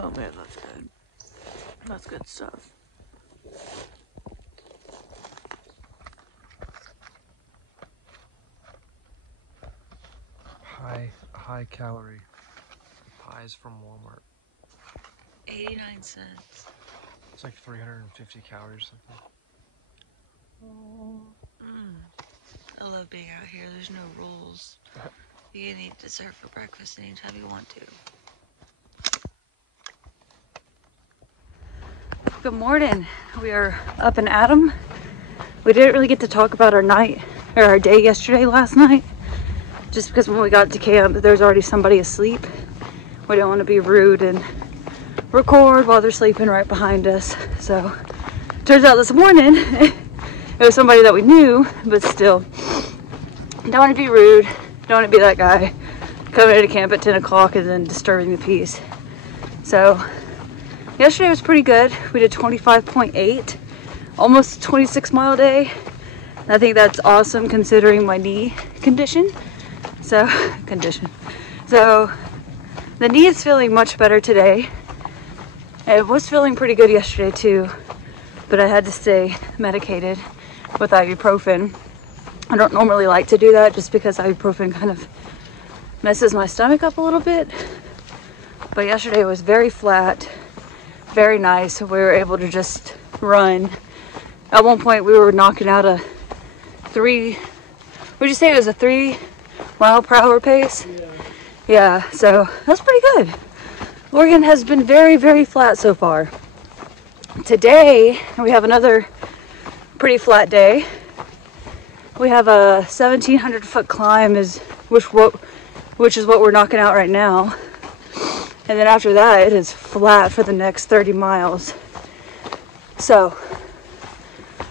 Oh man, that's good. That's good stuff. High calorie pies from Walmart. 89 cents. It's like 350 calories or something. I love being out here. There's no rules. You can eat dessert for breakfast anytime you want to. Good morning. We are up and at 'em. We didn't really get to talk about our night or our day yesterday last night, just because when we got to camp there was already somebody asleep. We don't want to be rude and record while they're sleeping right behind us. So turns out this morning it was somebody that we knew, but still don't want to be rude, don't want to be that guy coming into camp at 10 o'clock and then disturbing the peace. So yesterday was pretty good. We did 25.8, almost 26-mile day. I think that's awesome considering my knee condition. So the knee is feeling much better today. It was feeling pretty good yesterday too, but I had to stay medicated with ibuprofen. I don't normally like to do that just because ibuprofen kind of messes my stomach up a little bit. But yesterday was very flat, very nice. We were able to just run. At one point we were knocking out a would you say it was a 3-mile-per-hour pace? Yeah, so that's pretty good. Oregon has been very, very flat so far. Today, we have another pretty flat day. We have a 1,700-foot climb, which is what we're knocking out right now. And then after that, it is flat for the next 30 miles. So,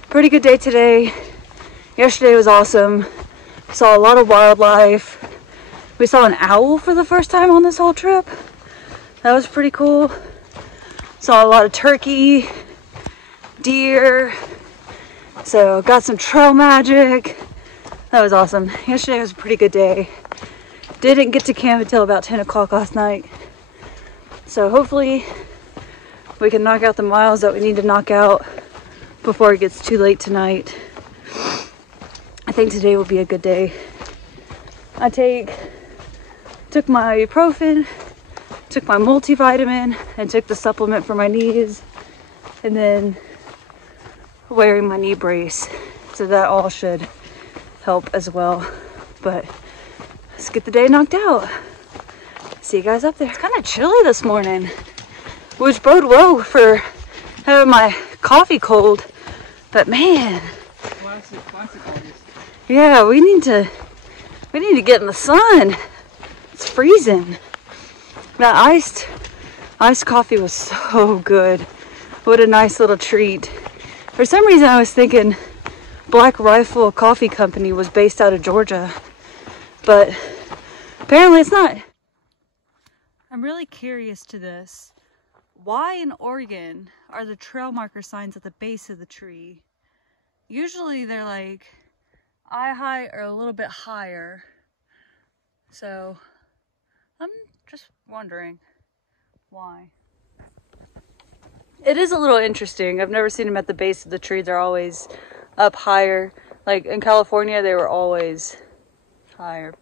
pretty good day today. Yesterday was awesome. Saw a lot of wildlife. We saw an owl for the first time on this whole trip. That was pretty cool. Saw a lot of turkey, deer. So got some trail magic. That was awesome. Yesterday was a pretty good day. Didn't get to camp until about 10 o'clock last night. So hopefully we can knock out the miles that we need to knock out before it gets too late tonight. I think today will be a good day. I took my ibuprofen, took my multivitamin, and took the supplement for my knees, and then wearing my knee brace. So that all should help as well. But let's get the day knocked out. See you guys up there. It's kind of chilly this morning, which bode well for having my coffee cold. But man, Classic August. yeah, we need to get in the sun. It's freezing. That iced coffee was so good. What a nice little treat. For some reason I was thinking Black Rifle Coffee Company was based out of Georgia, but apparently it's not. I'm really curious to this. Why in Oregon are the trail marker signs at the base of the tree? Usually they're like eye height or a little bit higher. So I'm just wondering why. It is a little interesting. I've never seen them at the base of the tree. They're always up higher. Like in California, they were always higher.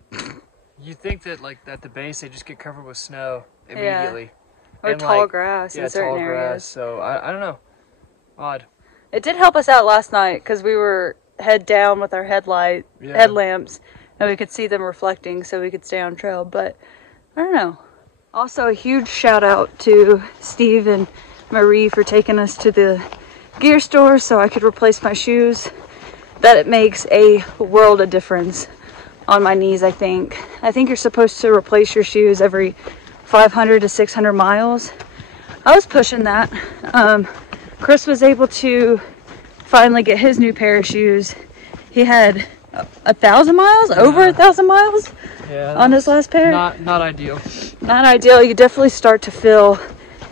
You think that like at the base they just get covered with snow immediately. Or and tall like, grass yeah, in certain tall areas. grass. So I don't know. Odd. It did help us out last night because we were head down with our headlamps, and we could see them reflecting, so we could stay on trail. But I don't know. Also, a huge shout out to Steve and Marie for taking us to the gear store so I could replace my shoes. That it makes a world of difference on my knees. I think you're supposed to replace your shoes every 500 to 600 miles. I was pushing that. Chris was able to finally get his new pair of shoes. He had 1,000 miles, over 1,000 miles on his last pair. Not ideal. Not ideal. You definitely start to feel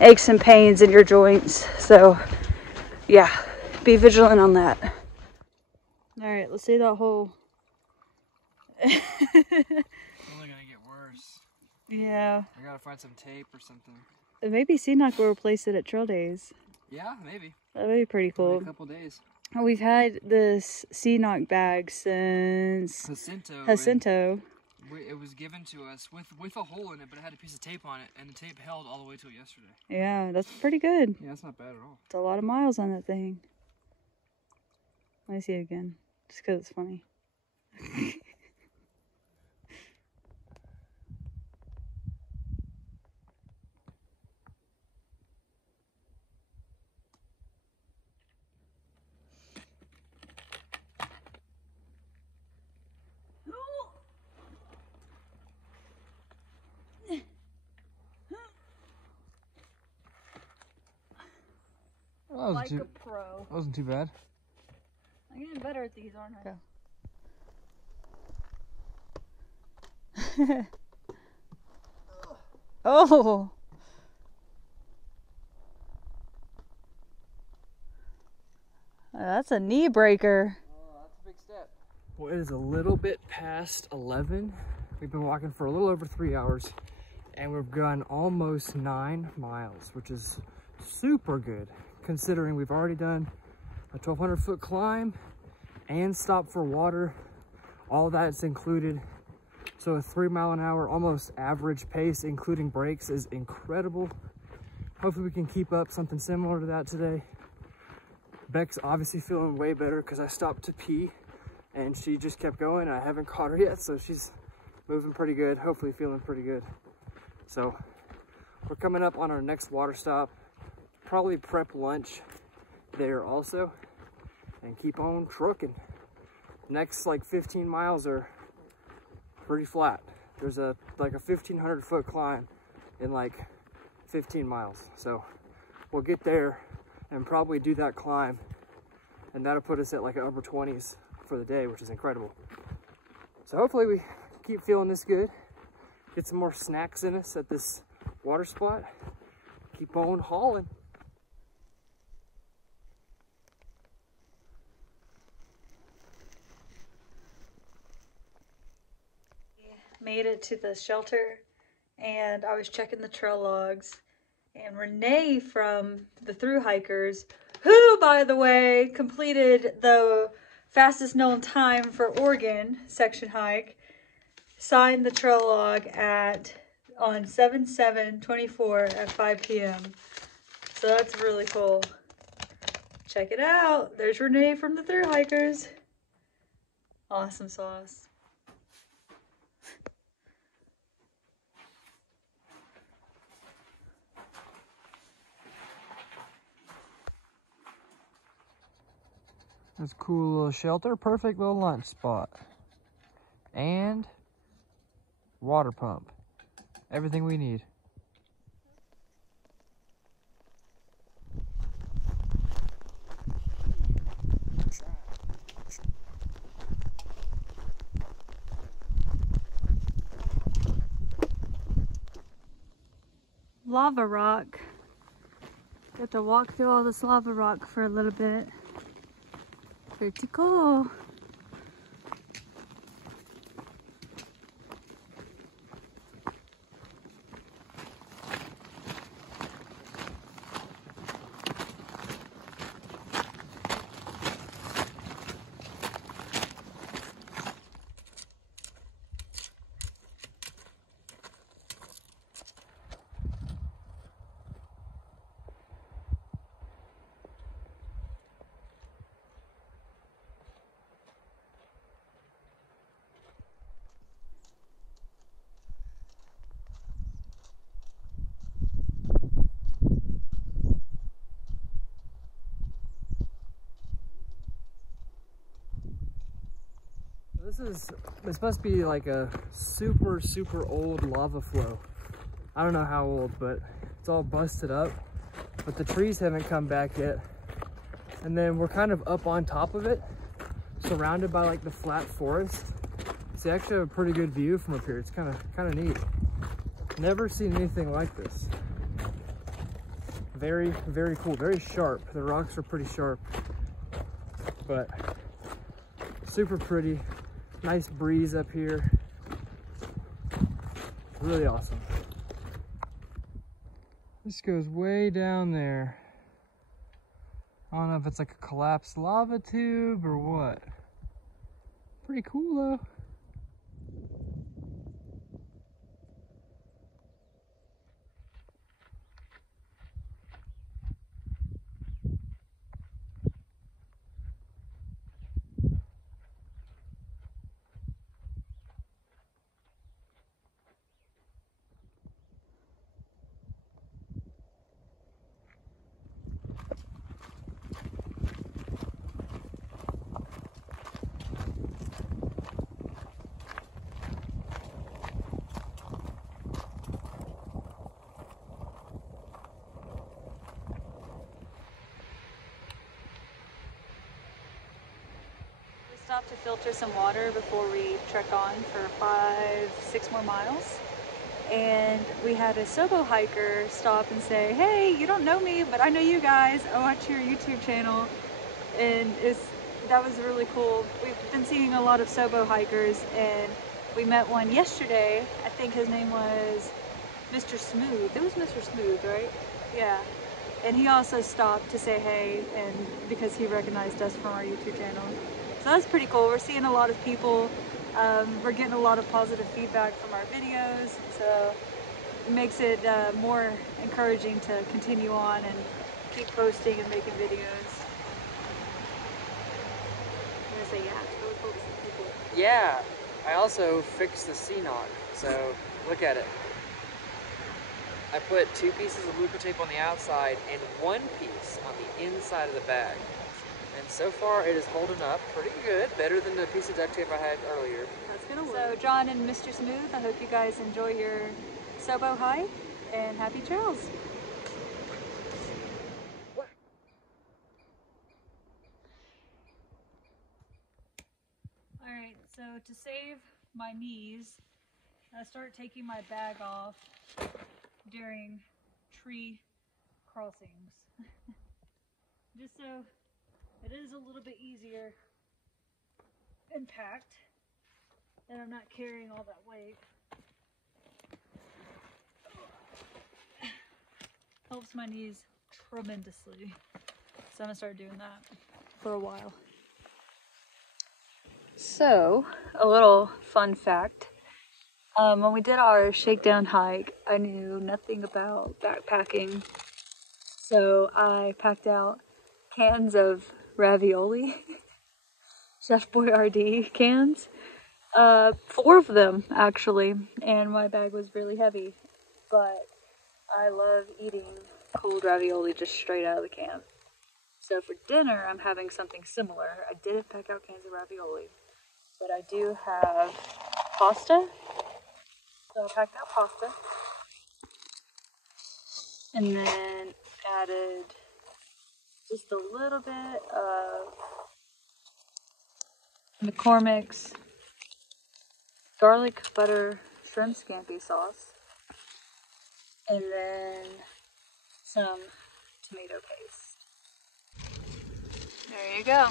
aches and pains in your joints. So yeah, be vigilant on that. All right, let's see that hole. It's only gonna get worse. Yeah. I gotta find some tape or something. Maybe CNOC will replace it at Trail Days. Yeah, maybe. That would be pretty cool. In a couple days. We've had this CNOC bag since Jacinto. It was given to us with a hole in it, but it had a piece of tape on it, and the tape held all the way till yesterday. Yeah, that's pretty good. Yeah, that's not bad at all. It's a lot of miles on that thing. Let me see it again, just because it's funny. Like a pro. That wasn't too bad. I'm getting better at these, aren't I? Oh! That's a knee breaker. Oh, that's a big step. Well, it is a little bit past 11. We've been walking for a little over 3 hours, and we've gone almost 9 miles, which is super good, considering we've already done a 1,200-foot climb and stop for water. All that's included. So a 3 mile an hour, almost average pace, including breaks, is incredible. Hopefully we can keep up something similar to that today. Beck's obviously feeling way better because I stopped to pee and she just kept going. I haven't caught her yet, so she's moving pretty good, hopefully feeling pretty good. So we're coming up on our next water stop. Probably prep lunch there also and keep on trucking. Next like 15 miles are pretty flat. There's like a 1,500-foot climb in like 15 miles. So we'll get there and probably do that climb, and that'll put us at like upper 20s for the day, which is incredible. So hopefully we keep feeling this good, get some more snacks in us at this water spot, keep on hauling. Made it to the shelter, and I was checking the trail logs, and Renee from the Thru Hikers, who by the way completed the fastest known time for Oregon section hike, signed the trail log on 7/7/24 at 5 p.m. So that's really cool. Check it out. There's Renee from the Thru Hikers. Awesome sauce. This cool little shelter, perfect little lunch spot. And water pump. Everything we need. Lava rock. Got to walk through all this lava rock for a little bit. Pretty cool. This must be like a super old lava flow. I don't know how old, but it's all busted up, but the trees haven't come back yet. And then we're kind of up on top of it, surrounded by like the flat forest. So you actually have a pretty good view from up here. It's kind of neat. Never seen anything like this. Very cool, very sharp. The rocks are pretty sharp, but super pretty. Nice breeze up here. Really awesome. This goes way down there. I don't know if it's like a collapsed lava tube or what. Pretty cool though. Stop to filter some water before we trek on for 5-6 more miles, and we had a Sobo hiker stop and say, hey, you don't know me, but I know you guys, I watch your YouTube channel. And that was really cool. We've been seeing a lot of Sobo hikers, and we met one yesterday. I think his name was Mr. Smooth. It was Mr. Smooth, right? Yeah. And he also stopped to say hey, and because he recognized us from our YouTube channel. So that's pretty cool. We're seeing a lot of people. We're getting a lot of positive feedback from our videos. So it makes it more encouraging to continue on and keep posting and making videos. I'm gonna say yeah, it's really cool to see people. Yeah, I also fixed the C-knock. So look at it. I put 2 pieces of lupa tape on the outside and 1 piece on the inside of the bag. And so far it is holding up pretty good, better than the piece of duct tape I had earlier. That's gonna work. So John and Mr. Smooth, I hope you guys enjoy your Sobo hike and happy trails. Alright, so to save my knees, I start taking my bag off during tree crossings. Just so it is a little bit easier and packed, and I'm not carrying all that weight. Helps my knees tremendously. So I'm gonna start doing that for a while. So, a little fun fact. When we did our shakedown hike, I knew nothing about backpacking. So I packed out cans of ravioli, Chef Boyardee cans, 4 of them actually, and my bag was really heavy, but I love eating cold ravioli just straight out of the can. So for dinner, I'm having something similar. I didn't pack out cans of ravioli, but I do have pasta. So I packed out pasta, and then added just a little bit of McCormick's garlic butter shrimp scampi sauce, and then some tomato paste. There you go.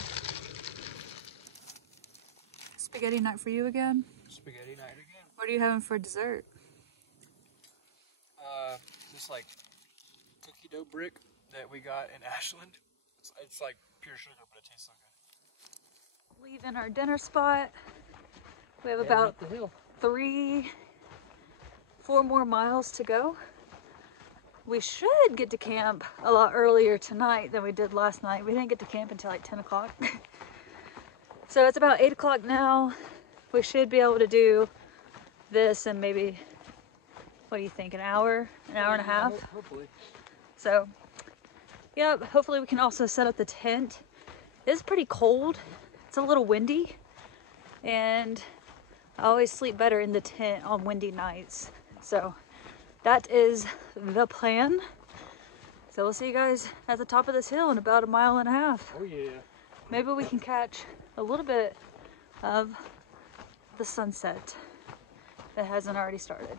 Spaghetti night for you again? Spaghetti night again. What are you having for dessert? This like cookie dough brick that we got in Ashland. It's like pure sugar, but it tastes so good. Leaving our dinner spot. We have about 3-4 more miles to go. We should get to camp a lot earlier tonight than we did last night. We didn't get to camp until like 10 o'clock. So it's about 8 o'clock now. We should be able to do this in maybe, what do you think, an hour and a half? Hopefully. So, yeah, hopefully we can also set up the tent. It's pretty cold. It's a little windy, and I always sleep better in the tent on windy nights. So that is the plan. So we'll see you guys at the top of this hill in about 1.5 miles. Oh yeah. Maybe we can catch a little bit of the sunset that hasn't already started.